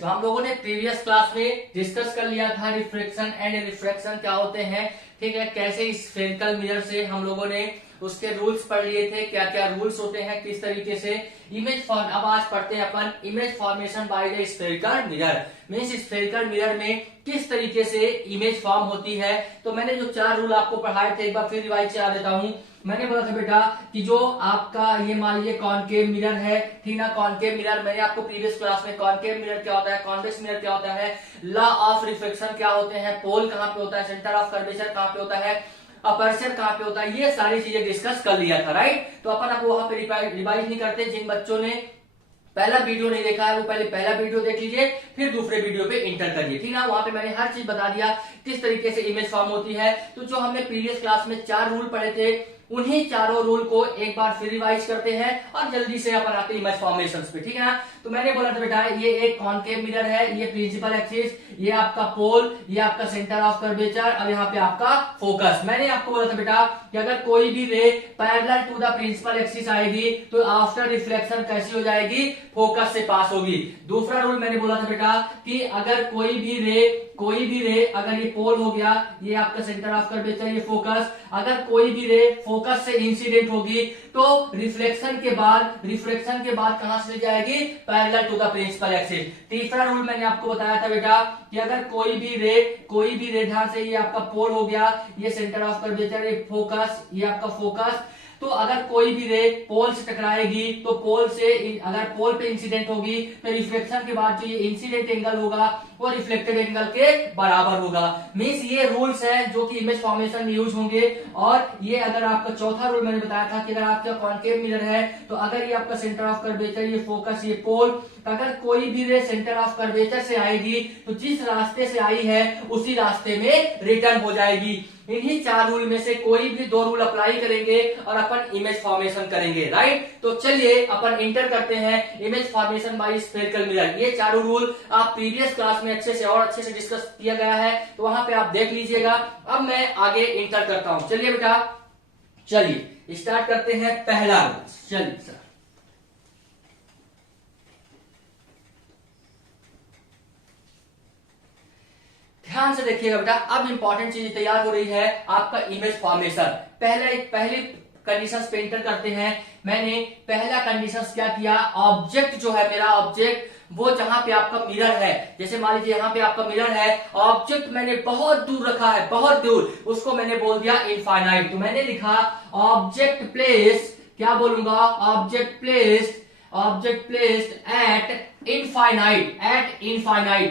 तो हम लोगों ने प्रीवियस क्लास में डिस्कस कर लिया था रिफ्लेक्शन एंड रिफ्रैक्शन क्या होते हैं, ठीक है। कैसे स्फेरिकल मिरर से हम लोगों ने उसके रूल्स पढ़ लिए थे, क्या क्या रूल्स होते हैं, किस तरीके से इमेज फॉर्म। अब आज पढ़ते हैं अपन image formation by the spherical mirror. Means spherical mirror में किस तरीके से इमेज फॉर्म होती है। तो मैंने जो 4 रूल आपको पढ़ाए थे एक बार फिर रिवाइज करा देता हूं। मैंने बोला था बेटा कि जो आपका ये मान लीजिए कॉनकेव मिरर है, ठीक ना। कॉनकेव मिरर मैंने आपको प्रीवियस क्लास में कॉनकेव मिरर क्या होता है, कॉन्वेक्स मिरर क्या होता है, लॉ ऑफ रिफ्लेक्शन क्या होते हैं, पोल कहाँ पे होता है, सेंटर ऑफ कर्वेचर कहाँ पे होता है, अपर्चर कहाँ पे होता है, ये सारी चीजें डिस्कस कर लिया था, राइट। तो अपन आपको वहां पे रिवाइज नहीं करते। जिन बच्चों ने पहला वीडियो नहीं देखा है वो पहले पहला वीडियो देख लीजिए, फिर दूसरे वीडियो पे इंटर करिए, ठीक ना। वहां पे मैंने हर चीज बता दिया किस तरीके से इमेज फॉर्म होती है। तो जो हमने प्रीवियस क्लास में 4 रूल पढ़े थे उन्हीं चारों रूल को एक बार फिर रिवाइज करते हैं और जल्दी से अपन आते हैं इमेज फॉर्मेशंस पे, ठीक है ना। तो मैंने बोला था बेटा ये एक कॉनकेव मिरर है, ये प्रिंसिपल एक्सिस, ये आपका पोल, ये आपका सेंटर ऑफ कर्वेचर और यहाँ पे आपका फोकस। मैंने आपको बोला था बेटा कि अगर कोई भी ray parallel to the principal axis आएगी तो आफ्टर रिफ्लेक्शन कैसी हो जाएगी, फोकस से पास होगी। दूसरा रूल मैंने बोला था बेटा कि अगर कोई भी रे अगर ये पोल हो गया, ये आपका सेंटर ऑफ कर्वेचर, ये फोकस, अगर कोई भी रे फोकस से इंसिडेंट होगी तो रिफ्लेक्शन के बाद कहां से जाएगी, parallel to the principal axis. तीसरा रूल मैंने आपको बताया था बेटा कि अगर कोई भी रे ध्यान से, ये आपका पोल हो गया, ये सेंटर ऑफ कर्वेचर, ये फोकस, ये आपका फोकस, तो अगर कोई भी रे पोल से टकराएगी तो पोल से अगर पोल पे इंसिडेंट होगी तो रिफ्लेक्शन के बाद जो ये इंसिडेंट एंगल होगा वो रिफ्लेक्टेड एंगल के बराबर होगा। मींस ये रूल्स हैं जो कि इमेज फॉर्मेशन में यूज होंगे। और ये अगर आपका चौथा रूल मैंने बताया था कि अगर आपका कॉनकेव मिरर है तो अगर ये आपका सेंटर ऑफ कर्वेचर, ये फोकस, ये पोल, अगर कोई भी रे सेंटर ऑफ कर्वेचर से आएगी तो जिस रास्ते से आई है उसी रास्ते में रिटर्न हो जाएगी। इन्हीं 4 रूल में से कोई भी 2 रूल अप्लाई करेंगे और अपन इमेज फॉर्मेशन करेंगे, राइट। तो चलिए अपन इंटर करते हैं image formation bye spherical mirror. ये 4 रूल आप प्रीवियस क्लास में अच्छे से डिस्कस किया गया है, तो वहां पे आप देख लीजिएगा। अब मैं आगे इंटर करता हूं। चलिए बेटा, चलिए स्टार्ट करते हैं पहला रूल। चलिए सर, ध्यान से देखिएगा बेटा। अब इंपॉर्टेंट चीज तैयार हो रही है आपका इमेज फॉर्मेशन। पहली कंडीशंस पे एंटर करते हैं। मैंने पहला कंडीशंस क्या किया, ऑब्जेक्ट जो है मेरा ऑब्जेक्ट वो जहां पे आपका मिरर है, जैसे मान लीजिए यहाँ पे आपका मिरर है, ऑब्जेक्ट मैंने बहुत दूर रखा है, बहुत दूर, उसको मैंने बोल दिया इनफाइनाइट। तो मैंने लिखा ऑब्जेक्ट प्लेस, क्या बोलूंगा, ऑब्जेक्ट प्लेस्ड एट इनफाइनाइट,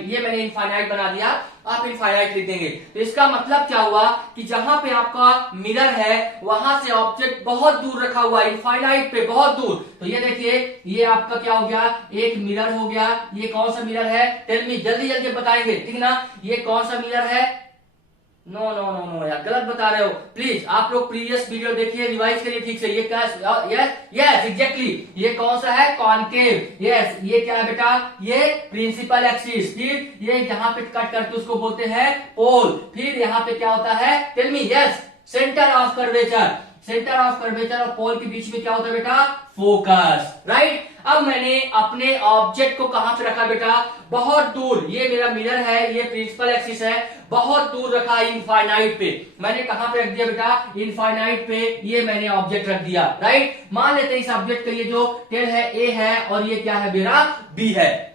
ये मैंने इनफाइनाइट बना दिया, आप इनफाइनाइट लिख देंगे। तो इसका मतलब क्या हुआ कि जहां पे आपका मिरर है वहां से ऑब्जेक्ट बहुत दूर रखा हुआ है, इनफाइनाइट पे बहुत दूर। तो ये देखिए, ये आपका क्या हो गया, एक मिरर हो गया। ये कौन सा मिरर है, टेल मी, जल्दी जल्दी बताएंगे, ठीक ना। ये कौन सा मिरर है, नो नो नो नो यार, गलत बता रहे हो। प्लीज आप लोग प्रीवियस वीडियो देखिए, रिवाइज करिए ठीक से। ये क्या, यस एग्जैक्टली, ये कौन सा है, कॉनकेव। यस, ये क्या है बेटा, ये प्रिंसिपल एक्सिस। फिर ये जहां पे कट करते उसको बोलते हैं पोल। फिर यहाँ पे क्या होता है, tell me, yes, centre of curvature. Centre of curvature और पोल के बीच में क्या होता है बेटा, फोकस, राइट। अब मैंने अपने ऑब्जेक्ट को कहां पे रखा बेटा, बहुत दूर। ये मेरा मिरर है, ये प्रिंसिपल एक्सिस है, बहुत दूर रखा इनफाइनाइट पे। मैंने कहां पे रख दिया बेटा, इनफाइनाइट पे ये मैंने ऑब्जेक्ट रख दिया, राइट। मान लेते हैं इस ऑब्जेक्ट का ये जो टेल है ए है और ये क्या है मेरा बी है।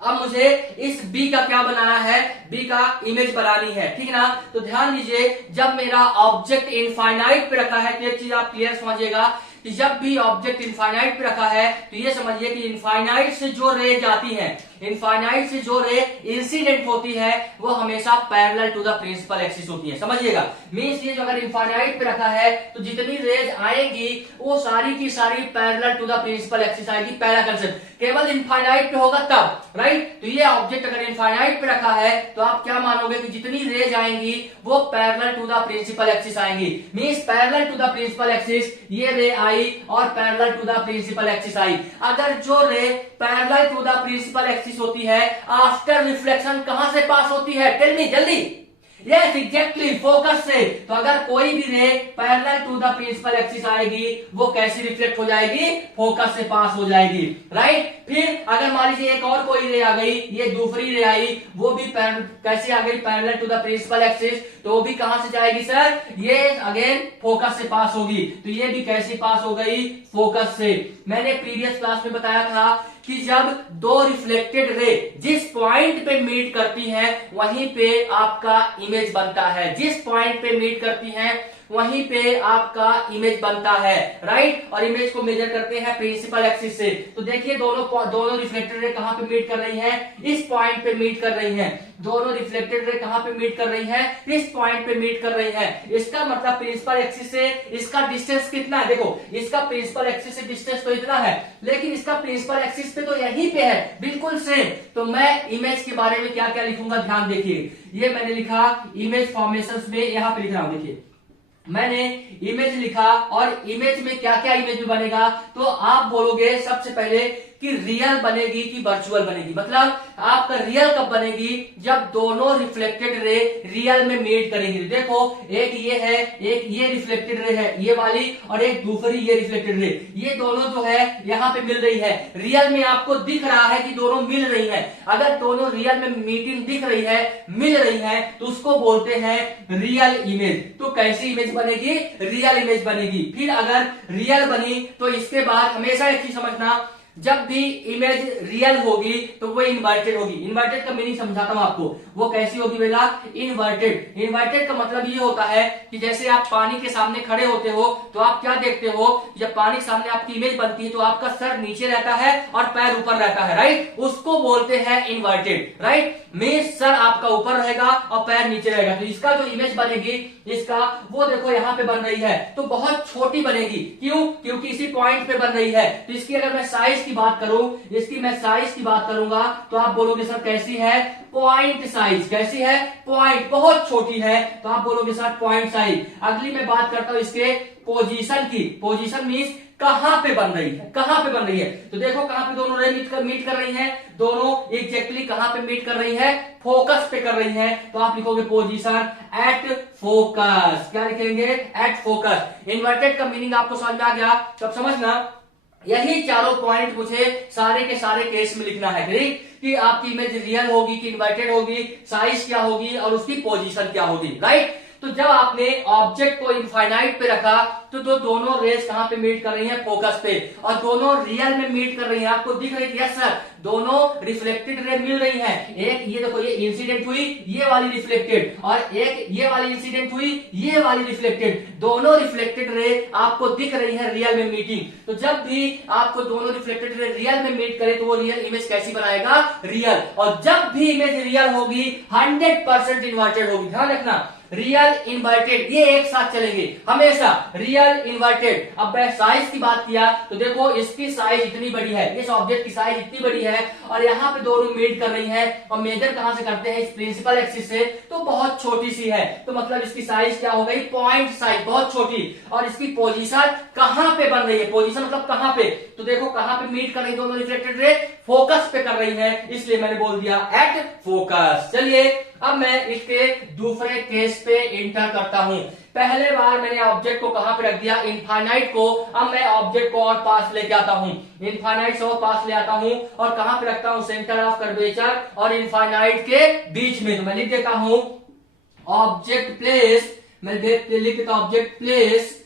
अब मुझे इस बी का क्या बनाना है, बी का इमेज बनानी है, ठीक ना। तो ध्यान दीजिए, जब मेरा ऑब्जेक्ट इनफाइनाइट पे रखा है तो एक चीज आप क्लियर समझिएगा कि जब भी ऑब्जेक्ट इनफाइनाइट पे रखा है तो ये समझिए कि इनफाइनाइट से जो रे जाती है, इनफाइनाइट से जो रे इंसिडेंट होती है वो हमेशा parallel to the principal axis होती है, समझिएगा। मींस ये जो अगर इनफाइनाइट पे रखा है तो जितनी रेज आएंगी वो सारी की सारी parallel to the principal axis आएगी। पहला कंसेप्ट, केवल इनफाइनाइट पे होगा तब, राइट। तो ये ऑब्जेक्ट अगर इनफाइनाइट पे रखा है तो आप क्या मानोगे कि जितनी रेज आएंगी वो parallel to the principal axis आएंगी। Means parallel to the principal axis, ये रे आई और parallel to the principal axis आई। अगर जो ray parallel to the principal axis होती है आफ्टर रिफ्लेक्शन कहां से पास होती है, टेल मी जल्दी, यस एग्जैक्टली, फोकस से। तो अगर कोई भी ray parallel to the principal axis आएगी वो कैसी रिफ्लेक्ट हो जाएगी, फोकस से पास हो जाएगी, राइट। फिर अगर मान लीजिए एक और कोई रे आ गई, ये दूसरी रे आई, वो भी कैसी आ गई, parallel to the principal axis, तो वो भी कहां से जाएगी सर, ये अगेन फोकस से पास होगी। तो ये भी कैसी पास हो गई, फोकस से। मैंने प्रीवियस क्लास में बताया था कि जब दो रिफ्लेक्टेड रे जिस पॉइंट पे मीट करती हैं वहीं पे आपका इमेज बनता है, जिस पॉइंट पे मीट करती हैं वहीं पे आपका इमेज बनता है, राइट। और इमेज को मेजर करते हैं प्रिंसिपल एक्सिस से। तो देखिए दोनों रिफ्लेक्टेड रे कहां पे मीट कर रही हैं, इस पॉइंट पे मीट कर रही हैं। दोनों रिफ्लेक्टेड रे कहां पे मीट कर रही हैं, इस पॉइंट पे मीट कर रही हैं। इसका मतलब प्रिंसिपल एक्सिस से इसका डिस्टेंस कितना है, देखो इसका प्रिंसिपल एक्सिस से डिस्टेंस तो इतना है, लेकिन इसका प्रिंसिपल एक्सिस पे तो यहीं पे है, बिल्कुल सेम। तो मैं इमेज के बारे में क्या क्या लिखूंगा, ध्यान देखिए। ये मैंने लिखा इमेज फॉर्मेशंस में, यहां पे लिख रहा हूं, देखिए मैंने इमेज लिखा, और इमेज में क्या क्या इमेज में बनेगा, तो आप बोलोगे सबसे पहले कि रियल बनेगी कि वर्चुअल बनेगी। मतलब आपका रियल कब बनेगी, जब दोनों रिफ्लेक्टेड रे रियल में मीट करेंगी। देखो एक ये है, एक ये रिफ्लेक्टेड रे है ये वाली, और एक दूसरी ये रिफ्लेक्टेड रे, ये दोनों जो है यहाँ पे मिल रही है। रियल में आपको दिख रहा है कि दोनों मिल रही है। अगर दोनों रियल में मीटिंग दिख रही है, मिल रही है, तो उसको बोलते हैं रियल इमेज। तो कैसी इमेज बनेगी, रियल इमेज बनेगी। फिर अगर रियल बनी तो इसके बाद हमेशा एक चीज समझना, जब भी इमेज रियल होगी तो वो इन्वर्टेड होगी। इन्वर्टेड का मीनिंग समझाता हूं आपको, वो कैसी होगी बेला, इन्वर्टेड। इन्वर्टेड का मतलब ये होता है कि जैसे आप पानी के सामने खड़े होते हो तो आप क्या देखते हो, जब पानी के सामने आपकी इमेज बनती है तो आपका सर नीचे रहता है और पैर ऊपर रहता है, राइट। उसको बोलते हैं इन्वर्टेड, राइट। मींस सर आपका ऊपर रहेगा और पैर नीचे रहेगा। तो इसका जो इमेज बनेगी इसका, वो देखो यहाँ पे बन रही है, तो बहुत छोटी बनेगी। क्यों, क्योंकि इसी पॉइंट पे बन रही है। तो इसकी अगर मैं साइज की बात करूं, इसकी मैं साइज की बात करूंगा तो आप बोलोगे सर कैसी है, पॉइंट साइज। कैसी है, पॉइंट, बहुत छोटी है, तो आप बोलोगे सर पॉइंट साइज। अगली मैं बात करता हूं इसके पोजीशन की। पोजीशन मीन्स कहां पे बन रही है, कहां पे बन रही है। तो देखो कहां पे दोनों रे मीट कर रही हैं, दोनों एग्जैक्टली कहां पे मीट कर रही है, फोकस पे कर रही है। तो आप लिखोगे पोजीशन एट फोकस। क्या लिखेंगे, एट फोकस। इन्वर्टेड का मीनिंग आपको समझ में आ गया, तब समझना यही चारों पॉइंट मुझे सारे के सारे केस में लिखना है, ठीक, कि आपकी इमेज रियल होगी कि इन्वर्टेड होगी, साइज क्या होगी और उसकी पोजीशन क्या होगी, राइट। तो जब आपने ऑब्जेक्ट को इनफाइनाइट पे रखा तो दोनों रेस कहां पे मीट कर रही हैं, फोकस पे, और दोनों रियल में मीट कर रही हैं। आपको दिख रही है, यस सर, दोनों रिफ्लेक्टेड रे मिल रही हैं। एक ये देखो, ये इंसिडेंट हुई, ये वाली रिफ्लेक्टेड, और एक ये वाली इंसिडेंट हुई, ये वाली रिफ्लेक्टेड। दोनों रिफ्लेक्टेड रे आपको दिख रही है रियल में मीटिंग। तो जब भी आपको दोनों रिफ्लेक्टेड रे रियल में मीट करे तो वो रियल इमेज कैसी बनाएगा, रियल। और जब भी इमेज रियल होगी 100% इन्वर्टेड होगी। ध्यान रखना, रियल इन्वर्टेड ये एक साथ चलेंगे हमेशा, रियल इन्वर्टेड। अब मैं साइज की बात किया तो देखो इसकी साइज इतनी बड़ी है, इस ऑब्जेक्ट की साइज इतनी बड़ी है, और यहाँ पे दोनों मीट कर रही है, और मेजर कहां से करते हैं, इस प्रिंसिपल एक्सिस से, तो बहुत छोटी सी है। तो मतलब इसकी साइज क्या हो गई, पॉइंट साइज, बहुत छोटी। और इसकी पोजीशन कहां पे बन रही है, पोजीशन मतलब कहां पे, तो देखो कहां पे मीट कर रही है दोनों रिफ्लेक्टेड रे, फोकस पे कर रही है, इसलिए मैंने बोल दिया एट फोकस। चलिए अब मैं इसके दूसरे केस पे इंटर करता हूं। पहले बार मैंने ऑब्जेक्ट को कहां पे रख दिया, इनफाइनाइट को। अब मैं ऑब्जेक्ट को और पास लेके आता हूं, इनफाइनाइट से और पास ले आता हूं, और कहां पे रखता हूं, सेंटर ऑफ कर्वेचर और इनफाइनाइट के बीच में। तो मैं लिख देता हूं ऑब्जेक्ट प्लेस, मैं लिख देता हूं object place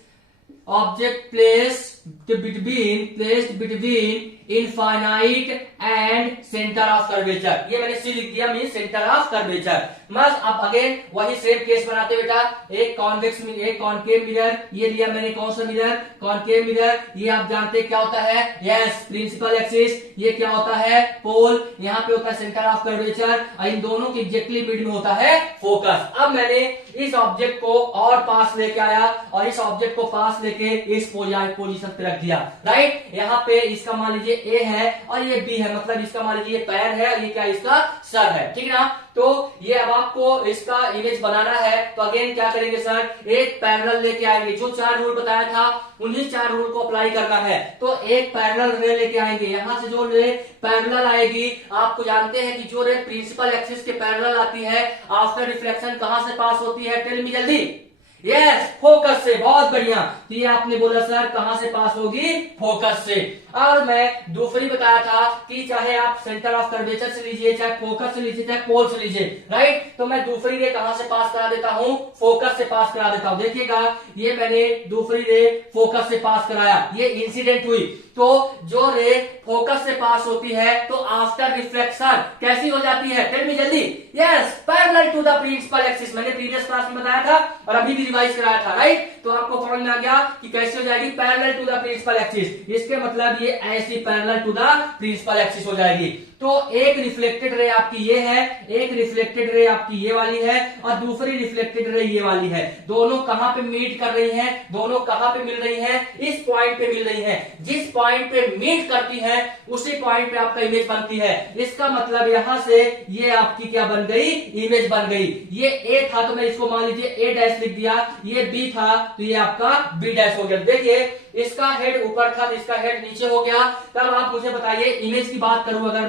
between infinite and centre of curvature. ये मैंने सी लिख दिया, मीन सेंटर ऑफ कर्वेचर। बस अब अगेन वही सेम केस बनाते बेटा, एक कॉन्वेक्स एक कॉनकेव मिरर, ये लिया मैंने कौन सा मिरर, कॉनकेव मिरर। ये आप जानते हैं क्या होता है, यस प्रिंसिपल एक्सिस। ये क्या होता है, पोल। यहाँ पे होता है सेंटर ऑफ कर्वेचर, और इन दोनों के एग्जैक्टली मिड में होता है फोकस। अब मैंने इस ऑब्जेक्ट को और पास लेके आया, और इस ऑब्जेक्ट को पास लेके इस पोजीशन पे रख दिया, राइट। यहाँ पे इसका मान लीजिए ए है और ये बी है, मतलब इसका मान लीजिए ये पैर है और ये क्या इसका सर है, ठीक है ना। तो ये अब आपको इसका इमेज बनाना है, तो अगेन क्या करेंगे सर, एक पैरेलल लेके आएंगे, जो 4 रूल बताया था उन्हीं 4 रूल को अप्लाई करना है। तो एक पैरेलल रे लेके आएंगे, यहां से जो रे पैरेलल आएगी, आपको जानते हैं कि जो रे प्रिंसिपल एक्सिस के पैरेलल आती है, आफ्टर रिफ्लेक्शन कहां से पास होती है, टेल मी जल्दी। यस, फोकस से, बहुत बढ़िया। तो ये आपने बोला सर कहां से पास होगी, फोकस से। और मैं दूसरी बताया था कि चाहे आप सेंटर ऑफ कर्वेचर से लीजिए, चाहे फोकस से लीजिए, चाहे पोल से लीजिए, राइट। तो मैं दूसरी रे कहां से पास करा देता हूं, फोकस से पास करा देता हूं। देखिएगा, ये मैंने दूसरी रे फोकस से पास कराया, ये इंसिडेंट हुई। तो जो रे फोकस से पास होती है तो आफ्टर रिफ्लेक्शन कैसी हो जाती है, टेल मी जल्दी। Yes, parallel to the principal axis, मैंने प्रीवियस क्लास में बताया था और अभी भी रिवाइज कराया था, राइट। तो आपको समझ में आ गया कि कैसे हो जाएगी, parallel to the principal axis. इसके मतलब ये ऐसी parallel to the principal axis हो जाएगी। तो एक रिफ्लेक्टेड रे आपकी ये है, एक रिफ्लेक्टेड रे आपकी ये वाली है और दूसरी रिफ्लेक्टेड रे ये वाली है। दोनों कहां पे मीट कर रही हैं, दोनों कहां पे मिल रही हैं, इस पॉइंट पे मिल रही हैं। जिस पॉइंट पे मीट करती है उसी पॉइंट पे आपका इमेज बनती है। इसका मतलब यहां से ये आपकी क्या बन गई, इमेज बन गई। ये ए था तो मैं इसको मान लीजिए ए डैश लिख दिया, ये बी था तो ये आपका बी डैश हो गया। देखिए, इसका हेड ऊपर था तो इसका हेड नीचे हो गया। तब आप मुझे बताइए, इमेज की बात करूं अगर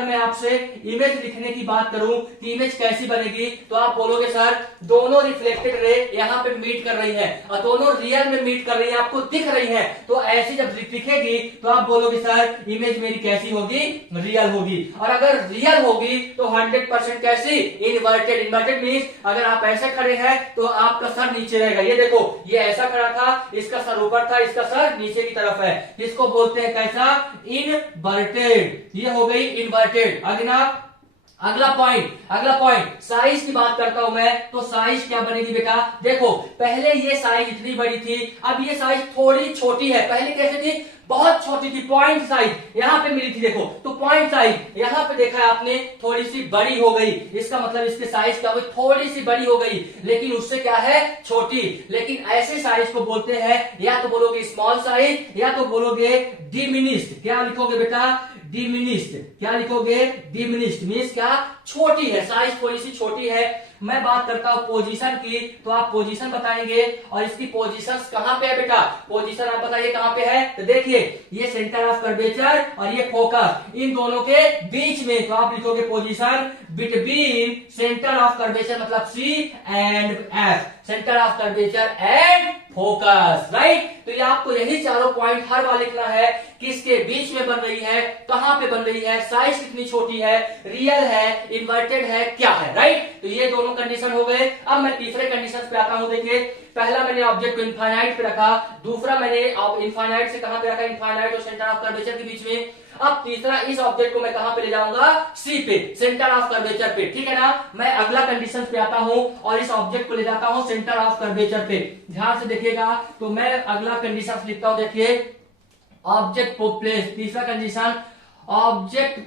मैं आपसे इमेज लिखने की बात करूं कि इमेज कैसी बनेगी, तो आप बोलोगे सर दोनों रिफ्लेक्टेड रे यहां पे मीट कर रही है और दोनों रियल में मीट कर रही है, आपको दिख रही है। तो ऐसी जब दिखेगी तो आप बोलोगे सर इमेज मेरी कैसी होगी, रियल होगी। और अगर रियल होगी तो 100% कैसी, इन्वर्टेड। इन्वर्टेड मीन्स अगर आप ऐसे खड़े हैं तो आपका सर नीचे रहेगा। ये देखो, ये ऐसा खड़ा था, इसका सर ऊपर था, इसका सर नीचे की तरफ है। इसको बोलते हैं कैसा, इनवर्टेड। ये हो गई इन्वर्टेड। अगला पॉइंट साइज की बात करता हूं मैं, तो साइज क्या बनेगी बेटा, देखो पहले ये साइज इतनी बड़ी थी, अब ये साइज थोड़ी छोटी है। पहले कैसे थी, बहुत छोटी थी, पॉइंट साइज यहां पे मिली थी, देखो तो पॉइंट साइज यहां पे देखा है आपने थोड़ी सी बड़ी हो गई। इसका मतलब इसके साइज क्या हुई, थोड़ी सी बड़ी हो गई, लेकिन उससे क्या है, छोटी। लेकिन ऐसे साइज को बोलते हैं, या तो बोलोगे स्मॉल साइज या तो बोलोगे डिमिनिश्ड। क्या लिखोगे बेटा, डिमिनिश्ड। क्या लिखोगे, डिमिनिश्ड मीन्स क्या, छोटी है, साइज थोड़ी सी छोटी है। मैं बात करता हूं पोजीशन की, तो आप पोजीशन बताएंगे और इसकी पोजीशंस कहां पे है बेटा, पोजीशन आप बताइए कहां पे है। तो देखिए, ये सेंटर ऑफ कर्वेचर और ये फोकस, इन दोनों के बीच में, तो आप लिखोगे position between centre of curvature, मतलब C and F, centre of curvature and focus, right. तो ये आपको यही चारों पॉइंट हर बार लिखना है, किसके बीच में बन रही है, कहां पे बन रही है, साइज कितनी छोटी है, रियल है, इन्वर्टेड है, क्या है, राइट। तो ये दोनों कंडीशन हो गए। अब मैं तीसरे कंडीशन पे आता हूं। देखिए, पहला मैंने ऑब्जेक्ट को इनफाइनाइट पे रखा, दूसरा मैंने इनफाइनाइट से कहां पे रखा, इनफाइनाइट और सेंटर ऑफ कर्वेचर के बीच में। अब तीसरा, इस ऑब्जेक्ट को मैं कहां पे ले जाऊंगा, सी पे, सेंटर ऑफ कर्वेचर पे, ठीक है ना। मैं अगला कंडीशन पे आता हूं और इस ऑब्जेक्ट को ले जाता हूं सेंटर ऑफ कर्वेचर पे। ध्यान से देखिएगा, तो मैं अगला कंडीशन लिखता हूं। देखिए, ऑब्जेक्ट को प्लेस, तीसरा कंडीशन, ऑब्जेक्ट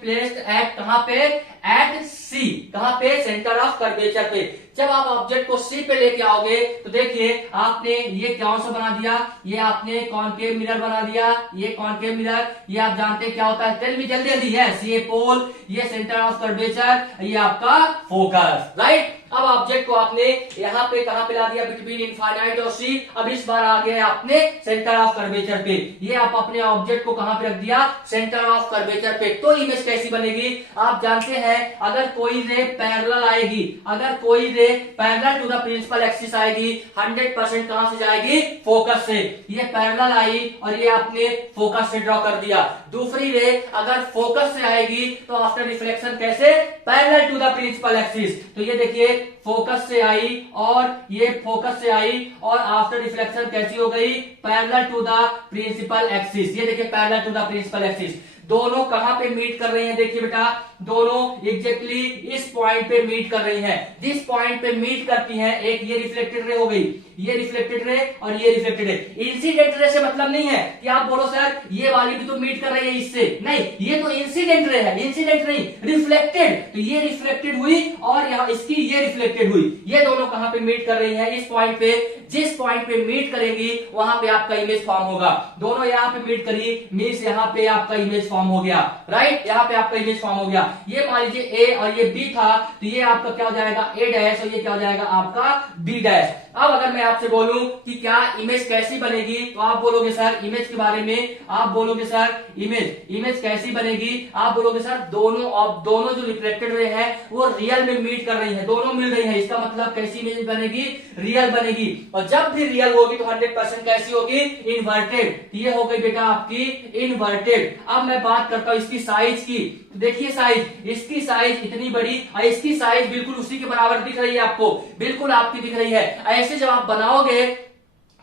प्लेस्ड एट कहां पे, एट सी, कहां पे, सेंटर ऑफ कर्वेचर पे। जब आप ऑब्जेक्ट को सी पे लेके आओगे तो देखिए, आपने ये कौन सा बना दिया, ये आपने कॉनकेव मिरर बना दिया, ये कॉनकेव मिरर, ये आप जानते हैं क्या होता है, टेल मी जल्दी जल्दी। यस, ये पोल, ये सेंटर ऑफ कर्वेचर, ये आपका फोकस, राइट। अब ऑब्जेक्ट को आपने यहाँ पे कहां पे ला दिया, बिटवीन इनफाइनाइट और सी। अब इस बार आ गया आपने सेंटर ऑफ कर्वेचर पे। ये आप अपने ऑब्जेक्ट को कहां पे रख दिया, सेंटर ऑफ कर्वेचर पे। तो इमेज कैसी बनेगी, आप जानते हैं, अगर कोई रे पैरेलल आएगी, अगर कोई ray parallel to the principal axis आएगी, 100% कहां से जाएगी, फोकस से। ये पैरेलल आई और ये आपने फोकस से ड्रॉ कर दिया। दूसरी रे अगर फोकस से आएगी तो आफ्टर रिफ्लेक्शन कैसे, parallel to the principal axis. तो ये देखिए, फोकस से आई और ये फोकस से आई और आफ्टर रिफ्लेक्शन कैसी हो गई, parallel to the principal axis. ये देखिए, parallel to the principal axis. दोनों कहां पे मीट कर रही हैं, देखिए बेटा दोनों एग्जैक्टली इस पॉइंट पे मीट कर रही हैं। जिस पॉइंट पे मीट करती हैं, एक ये रिफ्लेक्टेड रे हो गई, ये रिफ्लेक्टेड रे और ये रिफ्लेक्टेड रे। इंसिडेंट रे से मतलब नहीं है कि आप बोलो सर ये वाली भी तो मीट कर रही है इससे, नहीं, ये तो इंसिडेंट रे है, इंसिडेंट नहीं रिफ्लेक्टेड। तो ये रिफ्लेक्टेड हुई और यहाँ इसकी ये रिफ्लेक्टेड हुई, ये दोनों कहां पे मीट कर रही है, इस पॉइंट पे। जिस पॉइंट पे मीट करेंगी वहां पे आपका इमेज फॉर्म होगा। दोनों यहाँ पे मीट करी मीन्स यहाँ पे आपका इमेज फॉर्म हो गया, राइट, यहाँ पे आपका इमेज फॉर्म हो गया। ये मान लीजिए ए और ये बी था, तो ये आपका क्या हो जाएगा ए डैश और ये क्या हो जाएगा आपका बी डैश। अब अगर मैं आपसे बोलूं कि क्या इमेज कैसी बनेगी, तो आप बोलोगे सर इमेज के बारे में, आप बोलोगे सर इमेज कैसी बनेगी, आप बोलोगे सर दोनों जो रिफ्लेक्टेड रे है वो रियल में मीट कर रही है, दोनों मिल रही है, इसका मतलब कैसी इमेज बनेगी, रियल बनेगी। और जब भी रियल होगी तो 100% कैसी होगी, इन्वर्टेड। ये हो गई बेटा आपकी इन्वर्टेड। अब मैं बात करता हूं इसकी साइज की, तो देखिए साइज, इसकी साइज इतनी बड़ी और इसकी साइज बिल्कुल उसी के बराबर दिख रही है आपको, बिल्कुल आपकी दिख रही है। ऐसे जब आप बनाओगे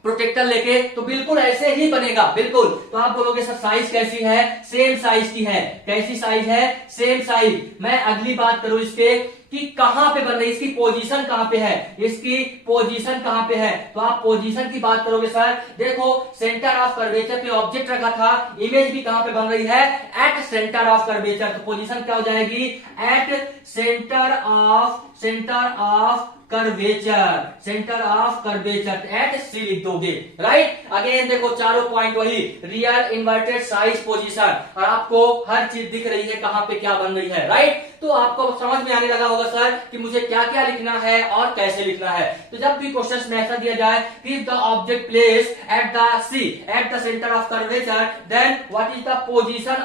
प्रोटेक्टर लेके तो बिल्कुल ऐसे ही बनेगा, बिल्कुल। तो आप बोलोगे सर साइज कैसी है, सेम साइज की है। कैसी साइज है, सेम साइज। मैं अगली बात करूं इसके कि कहां पे बन रही, इसकी पोजीशन कहां पे है, इसकी पोजीशन कहां पे है। तो आप पोजीशन की बात करोगे सर, देखो सेंटर ऑफ कर्वेचर पे ऑब्जेक्ट रखा था, इमेज भी कहां पे बन रही है, एट सेंटर ऑफ कर्वेचर। तो पोजीशन क्या हो जाएगी, at centre of curvature at C लिख दोगे, राइट। अगेन देखो चारों पॉइंट वही, रियल, इन्वर्टेड, साइज, पोजीशन, और आपको हर चीज दिख रही है कहां पे क्या बन रही है, राइट। तो आपको समझ में आने लगा होगा सर कि मुझे क्या क्या लिखना है और कैसे लिखना है। तो जब भी क्वेश्चन में ऐसा दिया जाए कि the object place at the centre of curvature, then what is the position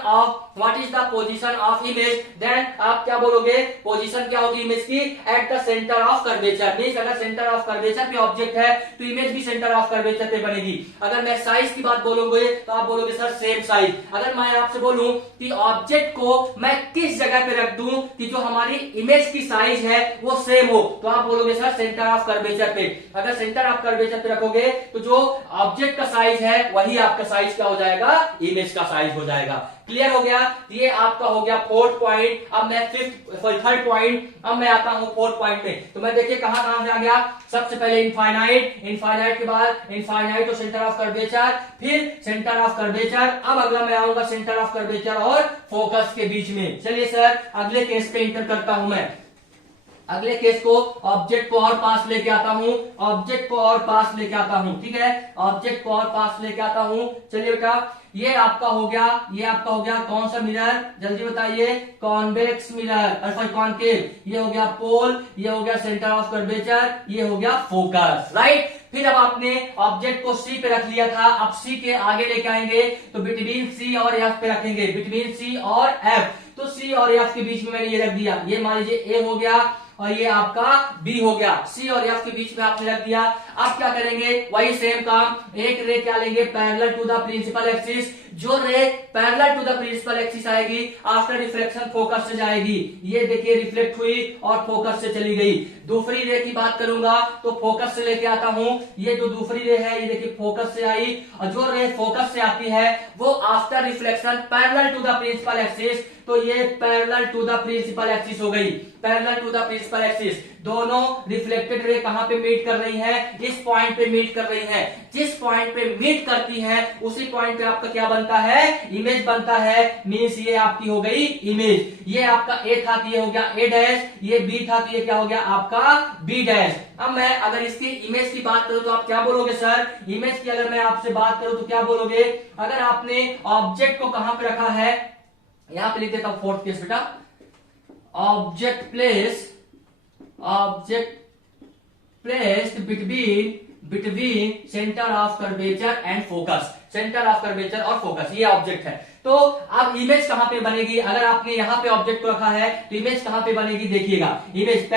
of image, देन आप क्या बोलोगे, पोजीशन क्या होगी इमेज की, at the centre of curvature. Means अगर सेंटर ऑफ कर्वेचर पे ऑब्जेक्ट है तो इमेज भी सेंटर ऑफ कर्वेचर पे बनेगी। अगर मैं साइज की बात बोलूंगे तो आप बोलोगे सर सेम साइज। अगर मैं आपसे बोलूं कि ऑब्जेक्ट को मैं किस जगह पे रख दूं कि जो हमारी इमेज की साइज है वो सेम हो, तो आप बोलोगे सर सेंटर ऑफ कर्वेचर पे। अगर सेंटर ऑफ कर्वेचर पे रखोगे तो जो ऑब्जेक्ट का साइज है वही आपका साइज क्या हो जाएगा, इमेज का साइज हो जाएगा। क्लियर हो गया, ये आपका हो गया फोर्थ पॉइंट। अब मैं थर्ड पॉइंट, अब मैं आता हूं फोर्थ पॉइंट में। तो मैं देखिए कहां से आ गया, सबसे पहले इनफाइनाइट के बाद इनफाइनाइट और सेंटर ऑफ कर्वेचर, फिर सेंटर ऑफ कर्वेचर। अब अगला मैं आऊंगा सेंटर ऑफ कर्वेचर और फोकस के बीच में। चलिए सर अगले केस पे इंटर करता हूं मैं। अगले केस को ऑब्जेक्ट को और पास लेके आता हूं, ठीक है, ऑब्जेक्ट को और पास लेके आता हूं। चलिए बेटा ये आपका हो गया कौन सा मिरर, जल्दी बताइए, कॉन्वेक्स मिरर, सॉरी कॉनकेव। ये हो गया पोल, ये हो गया सेंटर ऑफ कर्वेचर, ये हो गया फोकस, राइट। फिर अब आपने ऑब्जेक्ट को सी पे रख लिया था, अब सी के आगे लेके आएंगे तो बिटवीन सी और एफ पे रखेंगे, बिटवीन सी और एफ। तो सी और एफ के बीच में मैंने ये रख दिया, ये मान लीजिए ए हो गया और ये आपका बी हो गया, सी और एफ के बीच में आपने रख दिया। अब क्या करेंगे, वही सेम काम, एक रे क्या लेंगे, parallel to the principal axis. जो ray parallel to the principal axis आएगी आफ्टर रिफ्लेक्शन फोकस से जाएगी, ये देखिए रिफ्लेक्ट हुई और फोकस से चली गई। दूसरी रे की बात करूंगा तो फोकस से लेके आता हूं, ये जो दूसरी रे है ये देखिए फोकस से आई, और जो रे फोकस से आती है वो after reflection parallel to the principal axis, तो ये parallel to the principal axis हो गई, parallel to the principal axis. दोनों रिफ्लेक्टेड रे कहां पे मीट कर रही है, इस पॉइंट पे मीट कर रही है। जिस पॉइंट पे मीट करती है उसी पॉइंट पे आपका क्या बनता है, इमेज बनता है। मींस ये आपकी हो गई इमेज। ये आपका ए था तो ये हो गया ए डैश, ये बी था तो ये क्या हो गया आपका बी डैश। अब मैं अगर इसकी इमेज की बात करूं तो आप क्या बोलोगे सर, इमेज की अगर मैं आपसे बात करूं तो क्या बोलोगे, अगर आपने ऑब्जेक्ट को कहां पे रखा है, यहां पे लिख देता हूं फोर्थ केस बेटा, object placed between centre of curvature and focus, centre of curvature और फोकस, ये ऑब्जेक्ट है। तो अब इमेज कहां पे बनेगी, अगर आपने यहां पे ऑब्जेक्ट को रखा है तो इमेज कहां पे बनेगी, देखिएगा इमेज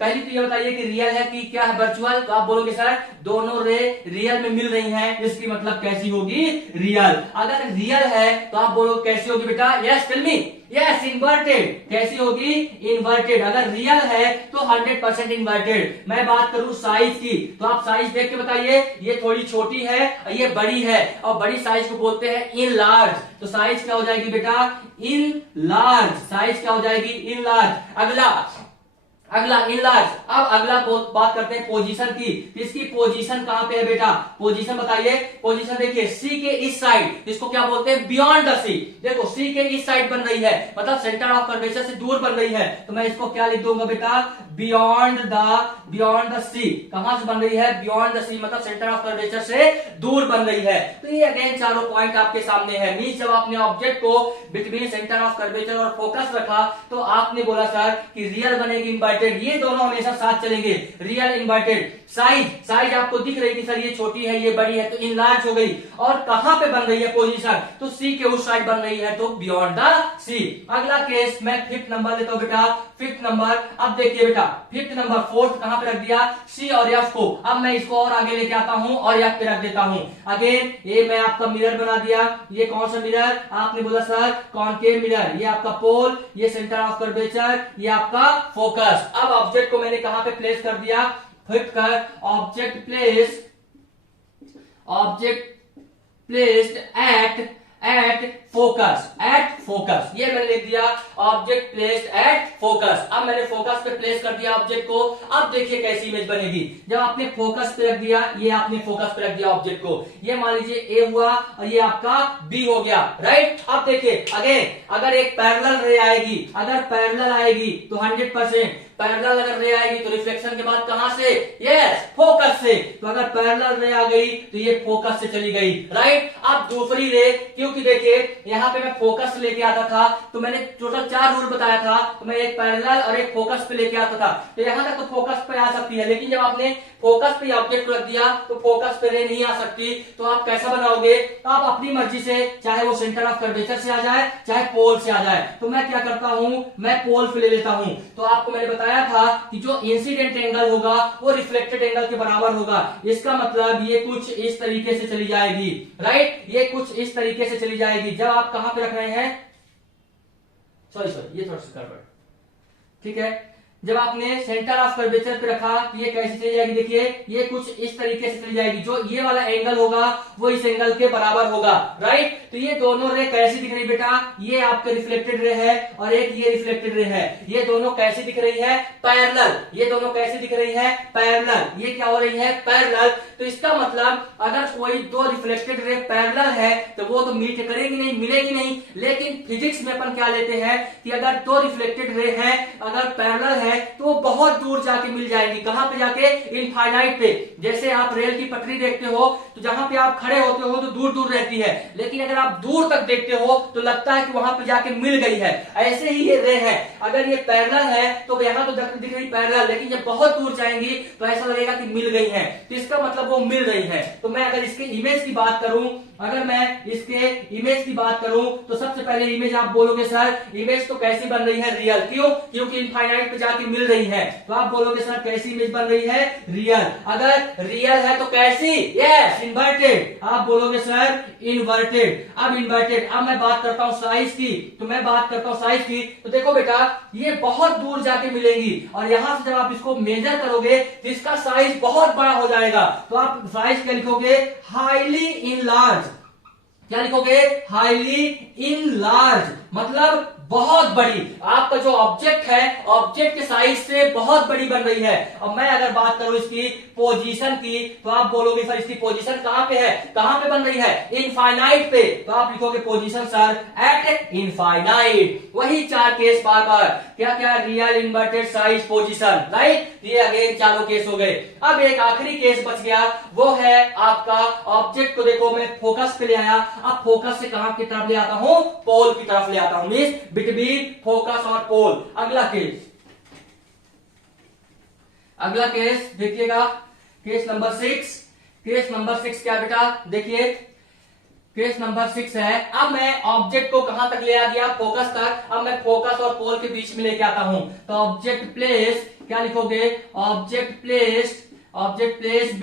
पहली तो ये बताइए कि रियल है कि क्या है वर्चुअल, तो आप बोलोगे सर दोनों रे रियल में मिल रही हैं, इसकी मतलब कैसी होगी रियल। अगर रियल है तो आप बोलोगे कैसी होगी बेटा, yes tell me, yes inverted, कैसी होगी इन्वर्टेड। अगर रियल है तो 100% इन्वर्टेड। मैं बात करूं साइज की, तो आप साइज देख के बताइए, ये थोड़ी छोटी है ये बड़ी है, और बड़ी साइज को बोलते हैं इन लार्ज, तो साइज क्या हो जाएगी बेटा इन लार्ज, साइज क्या हो जाएगी इन लार्ज। अगला इन लार्ज। अब अगला बात करते हैं पोजीशन की, इसकी पोजीशन कहां पे है बेटा, पोजीशन बताइए। पोजीशन देखिए सी के इस साइड, इसको क्या बोलते हैं बियॉन्ड द सी। देखो सी के इस साइड बन रही है, मतलब सेंटर ऑफ कर्वेचर से दूर बन रही है, तो मैं इसको क्या लिख दूंगा बेटा बियॉन्ड द सी। कहां से बन रही है बियॉन्ड द सी, मतलब सेंटर ऑफ कर्वेचर से दूर बन रही है। तो ये अगेन चारों पॉइंट आपके सामने है। मींस जब आपने ऑब्जेक्ट को बिटवीन सेंटर ऑफ कर्वेचर और फोकस रखा, तो आपने बोला सर कि रियल बनेगी इन्वर्टेड, ये दोनों हमेशा साथ चलेंगे, रियल इन्वर्टेड। साइज आपको दिख रही थी सर ये छोटी है ये बड़ी है, तो इनलार्ज हो गई। और कहां पे बन रही है पोजीशन, तो सी के उस साइड बन रही है, तो बियॉन्ड द सी। अगला केस मैं फिफ्थ नंबर लेता हूं बेटा, फिफ्थ नंबर। अब देखिए बेटा फिफ्थ नंबर, फोर्थ कहां पे रख दिया सी और एफ को। अब मैं इसको और आगे लेके आता हूं और एफ पे रख देता हूं। अगेन ये मैं आपका मिरर बना दिया, ये कौन सा मिरर, आपने बोला सर कॉनकेव मिरर, ये आपका पोल, ये सेंटर ऑफ कर्वेचर, ये आपका फोकस। अब ऑब्जेक्ट को मैंने कहां पे प्लेस कर दिया, फिफ्थ कर ऑब्जेक्ट प्लेस्ड एट फोकस, ये मैंने लिख दिया ऑब्जेक्ट प्लेस्ड एट फोकस। अब मैंने फोकस पे प्लेस कर दिया ऑब्जेक्ट को। अब देखिए कैसी इमेज बनेगी, जब आपने फोकस पे रख दिया, ये आपने फोकस पे रख दिया ऑब्जेक्ट को, ये मान लीजिए ए हुआ और ये आपका बी हो गया, राइट। अब देखिए अगेन अगर एक पैरेलल रे आएगी, अगर पैरेलल आएगी तो 100% पैरेलल अगर रे आएगी तो रिफ्लेक्शन के बाद कहां से, यस फोकस से। तो अगर पैरेलल रे आ गई तो ये फोकस से चली गई, राइट। अब दूसरी रे, क्योंकि देखिए यहां पे मैं फोकस लेके आता था, तो मैंने टोटल 4 रूल बताया था, तो मैं एक पैरेलल और एक फोकस पे लेके आता था, तो यहां तक तो फोकस पे आ सकती है। लेकिन जब आपने फोकस पे ऑब्जेक्ट को रख दिया तो फोकस पे रे नहीं आ सकती, तो आप कैसा बनाओगे, आप अपनी मर्जी से, चाहे वो सेंटर ऑफ कर्वेचर से आ जाए चाहे पोल से आ जाए। तो मैं क्या करता हूं, मैं पोल पे ले लेता हूं। तो आपको मैंने बताया था कि जो इंसिडेंट एंगल होगा वो रिफ्लेक्टेड एंगल के बराबर होगा। इसका मतलब ये कुछ इस तरीके से चली जाएगी, राइट, ये कुछ इस तरीके से चली जाएगी। जब आप कहां पे रख रहे हैं, सॉरी ये थोड़ा सा गड़बड़, ठीक है, जब आपने सेंटर ऑफ कर्वेचर पे रखा तो ये कैसे चली जाएगी, देखिए ये कुछ इस तरीके से चली जाएगी। जो ये वाला एंगल होगा वो इस एंगल के बराबर होगा, राइट। तो ये दोनों रे कैसी दिख रही बेटा, ये आपके रिफ्लेक्टेड रे है और एक ये रिफ्लेक्टेड रे है, ये दोनों कैसी दिख रही है पैरेलल, ये दोनों कैसी दिख रही है पैरेलल, ये क्या हो रही है पैरेलल। तो इसका मतलब अगर कोई दो रिफ्लेक्टेड रे पैरेलल है तो वो तो मीट करेगी नहीं, मिलेगी नहीं। लेकिन फिजिक्स में अपन क्या लेते हैं कि अगर दो रिफ्लेक्टेड रे है अगर पैरेलल है तो बहुत दूर जाके मिल जाएंगी, कहां पे जाके इनफाइनाइट पे। जैसे आप रेल की पटरी देखते हो तो जहां पे आप खड़े होते हो तो दूर दूर रहती है, लेकिन अगर आप दूर तक देखते हो तो लगता है कि वहां पे जाके मिल गई है। ऐसे ही ये रे है, अगर ये पैरेलल है तो यहां तो दिख रही पैरेलल, लेकिन जब बहुत दूर जाएंगी तो ऐसा लगेगा कि मिल गई है, तो इसका मतलब वो मिल रही है। तो मैं अगर इसके इमेज की बात करूं, अगर मैं इसके इमेज की बात करूं तो सबसे पहले इमेज आप बोलोगे सर इमेज तो कैसी बन रही है रियल, क्यों, क्योंकि इनफाइनाइट पे जाके मिल रही है। तो आप बोलोगे सर कैसी इमेज बन रही है रियल। अगर रियल है तो कैसी, यस इन्वर्टेड, आप बोलोगे सर इन्वर्टेड। अब इन्वर्टेड, अब मैं बात करता हूं साइज की, तो मैं बात करता हूं साइज की, तो देखो बेटा ये बहुत दूर जाके मिलेंगी और यहां से जब आप इसको मेजर करोगे तो इसका साइज बहुत बड़ा हो जाएगा। तो आप साइज क्या लिखोगे, हाईली इनलार्ज, क्या लिखोगे हाईली इनलार्ज, मतलब बहुत बड़ी। आपका जो ऑब्जेक्ट है ऑब्जेक्ट के साइज से बहुत बड़ी बन रही है। अब मैं अगर बात करूं इसकी पोजीशन की, तो आप बोलोगे सर इसकी पोजीशन कहां पे है, कहां पे बन रही है इनफाइनाइट पे, तो आप लिखोगे पोजीशन सर एट इनफाइनाइट। वही 4 केस बार बार, क्या क्या, real inverted size position, right. ये अगेन चारों केस हो गए। अब एक आखिरी केस बच गया, वो है आपका ऑब्जेक्ट को देखो मैं फोकस पे ले आया, अब फोकस से कहां की तरफ ले आता हूं, पोल की तरफ ले आता हूं, मींस बिटवीन फोकस और पोल। अगला केस देखिएगा, केस नंबर 6। केस नंबर 6 क्या बेटा, देखिए केस नंबर 6 है। अब मैं ऑब्जेक्ट को कहां तक ले आ गया, फोकस तक। अब मैं फोकस और पोल के बीच में लेके आता हूं। तो ऑब्जेक्ट प्लेस, क्या लिखोगे, object placed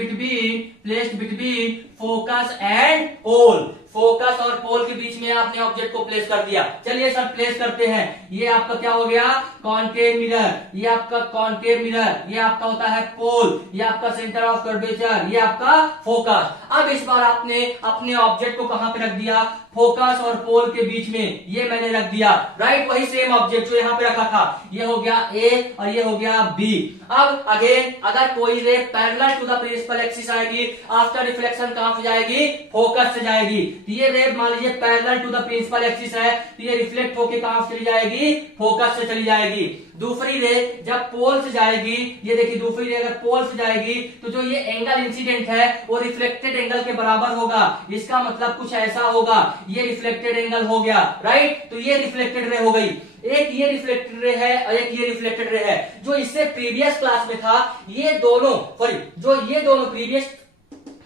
between focus and pole. Focus और पोल के बीच में आपने ऑब्जेक्ट को प्लेस कर दिया। चलिए सर प्लेस करते हैं। ये आपका क्या हो गया, कॉनकेव मिरर, ये आपका कॉनकेव मिरर, ये आपका होता है पोल, ये आपका सेंटर ऑफ कर्वेचर, ये आपका फोकस। अब इस बार आपने अपने ऑब्जेक्ट को कहां पे रख दिया, फोकस और पोल के बीच में, ये मैंने रख दिया। राइट, वही सेम ऑब्जेक्ट जो यहां पे रखा था। ये हो गया ए और ये हो गया बी। अब अगेन अगर कोई ray parallel to the principal axis आएगी, आफ्टर रिफ्लेक्शन कहां से जाएगी, फोकस से जाएगी। ये रे मान लीजिए parallel to the principal axis है, तो ये रिफ्लेक्ट होके कहां से चली जाएगी, फोकस से चली जाएगी। दूसरी रे जब पोल से जाएगी, ये देखिए दूसरी रे अगर पोल से जाएगी तो जो ये एंगल इंसिडेंट है वो रिफ्लेक्टेड एंगल के बराबर होगा। इसका मतलब कुछ ऐसा होगा, ये रिफ्लेक्टेड एंगल हो गया। राइट, तो ये रिफ्लेक्टेड रे हो गई। एक ये रिफ्लेक्टेड रे है और एक ये रिफ्लेक्टेड रे है। जो इससे प्रीवियस क्लास में था, ये दोनों प्रीवियस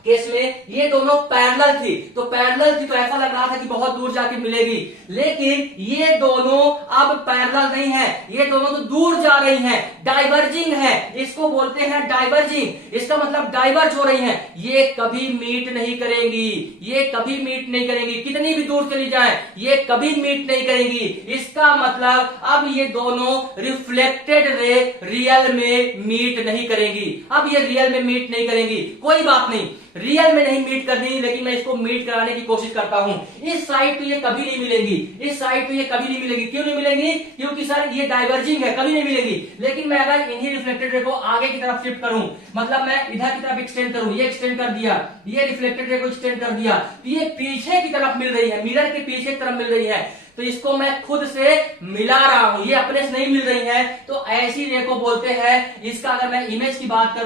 केस में ये दोनों पैरेलल थी। तो पैरेलल थी तो ऐसा लग रहा था कि बहुत दूर जाके मिलेगी, लेकिन ये दोनों अब पैरेलल नहीं है, ये दोनों तो दूर जा रही हैं, डाइवर्जिंग है। इसको बोलते हैं डाइवर्जिंग। इसका मतलब डाइवर्ज हो रही हैं। ये कभी मीट नहीं करेंगी, ये कभी मीट नहीं करेंगी, कितनी भी दूर चली जाए ये कभी मीट नहीं करेंगी। इसका मतलब अब ये दोनों रिफ्लेक्टेड रे रियल में मीट नहीं करेंगी। अब ये रियल में मीट नहीं करेंगी, कोई बात नहीं, रियल में नहीं मीट करनी, लेकिन मैं इसको मीट कराने की कोशिश करता हूं। इस साइड तो ये कभी नहीं मिलेंगी, इस साइड तो ये कभी नहीं मिलेगी। क्यों नहीं मिलेंगी, क्योंकि सर ये डाइवर्जिंग है, कभी नहीं मिलेगी। लेकिन मैं अगर इन्हीं रिफ्लेक्टेड रे को आगे की तरफ शिफ्ट करूं, मतलब मैं इधर की तरफ एक्सटेंड करूं, ये एक्सटेंड कर दिया, ये रिफ्लेक्टेड रे को एक्सटेंड कर दिया, तो ये पीछे की तरफ मिल रही है, मिरर के पीछे की तरफ मिल रही है। तो इसको मैं खुद से मिला रहा हूं, ये अपने से नहीं मिल रही है। तो ऐसी रे को बोलते हैं, इसका अगर मैं इमेज की बात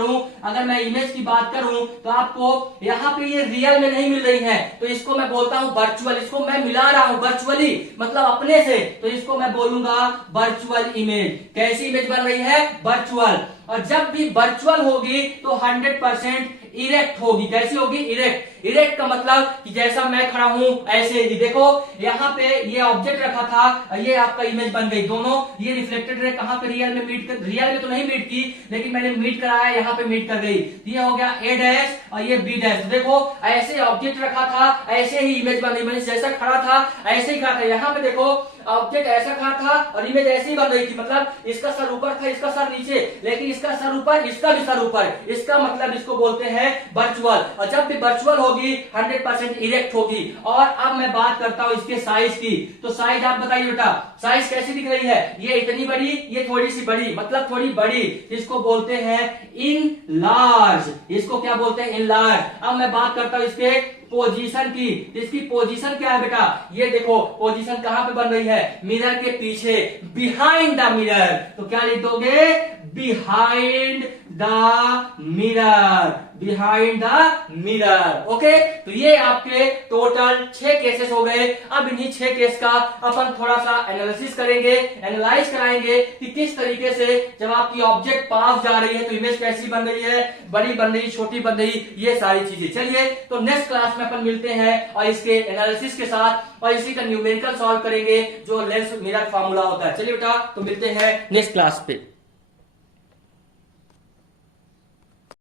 करूं, तो आपको यहां पे ये रियल में नहीं मिल रही है, तो इसको मैं बोलता हूं वर्चुअल। इसको मैं मिला रहा हूं वर्चुअली, मतलब अपने से, तो इसको मैं बोलूंगा वर्चुअल इमेज। कैसी इमेज बन रही है, वर्चुअल। और जब भी वर्चुअल होगी तो 100% इरेक्ट होगी। कैसी होगी, इरेक्ट। इरेक्ट का मतलब कि जैसा मैं खड़ा हूं ऐसे ही। देखो यहाँ पे ये ऑब्जेक्ट रखा था, ये आपका इमेज बन गई। दोनों ये रिफ्लेक्टेड रे कहां पे रियल में मीट कर, रियल में तो नहीं मीट की, लेकिन मैंने मीट कराया, यहाँ पे मीट कर गई। ये हो गया ए डैश और ये बी डैश। देखो ऐसे ऑब्जेक्ट रखा था, ऐसे ही इमेज बन गई। मैंने जैसा खड़ा था ऐसे ही खड़ा था। यहाँ पे देखो ऑब्जेक्ट ऐसा खड़ा था और इमेज ऐसे ही बन रही थी, मतलब इसका सर ऊपर था, इसका सर नीचे, लेकिन इसका सर ऊपर, इसका भी सर ऊपर। इसका मतलब इसको बोलते हैं वर्चुअल। और जब भी वर्चुअल होगी 100% इरेक्ट होगी। और अब मैं बात करता हूं इसके साइज की। तो साइज आप बताइए बेटा, साइज कैसी दिख रही है, ये इतनी बड़ी, ये थोड़ी सी बड़ी, मतलब थोड़ी बड़ी। इसको बोलते हैं इन लार्ज। इसको क्या बोलते हैं, इन लार्ज। अब मैं बात करता हूं इसके पोजीशन की। इसकी पोजीशन क्या है बेटा, ये देखो पोजीशन कहां पे बन रही है, मिरर के पीछे, बिहाइंड द मिरर। तो क्या लिख दोगे, behind the mirror, behind the mirror. Okay, तो ये आपके टोटल 6 केसेस हो गए। अब इन्हीं 6 केस का अपन थोड़ा सा एनालिसिस करेंगे, एनालाइज कराएंगे कि किस तरीके से जब आपकी ऑब्जेक्ट पास जा रही है तो इमेज कैसी बन रही है, बड़ी बन रही, छोटी बन रही, ये सारी चीजें। चलिए तो नेक्स्ट क्लास में अपन मिलते हैं और इसके एनालिसिस के साथ, और इसी का न्यूमेरिकल सॉल्व करेंगे जो लेंस मिरर फार्मूला होता है। चलिए बेटा, तो मिलते हैं नेक्स्ट क्लास पे।